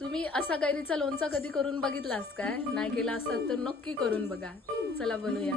तुम्ही असा कैरीचा लोणचा कधी करून बघितलास काय? नाही केला असतात तर नक्की करून बघा. चला बनवूया.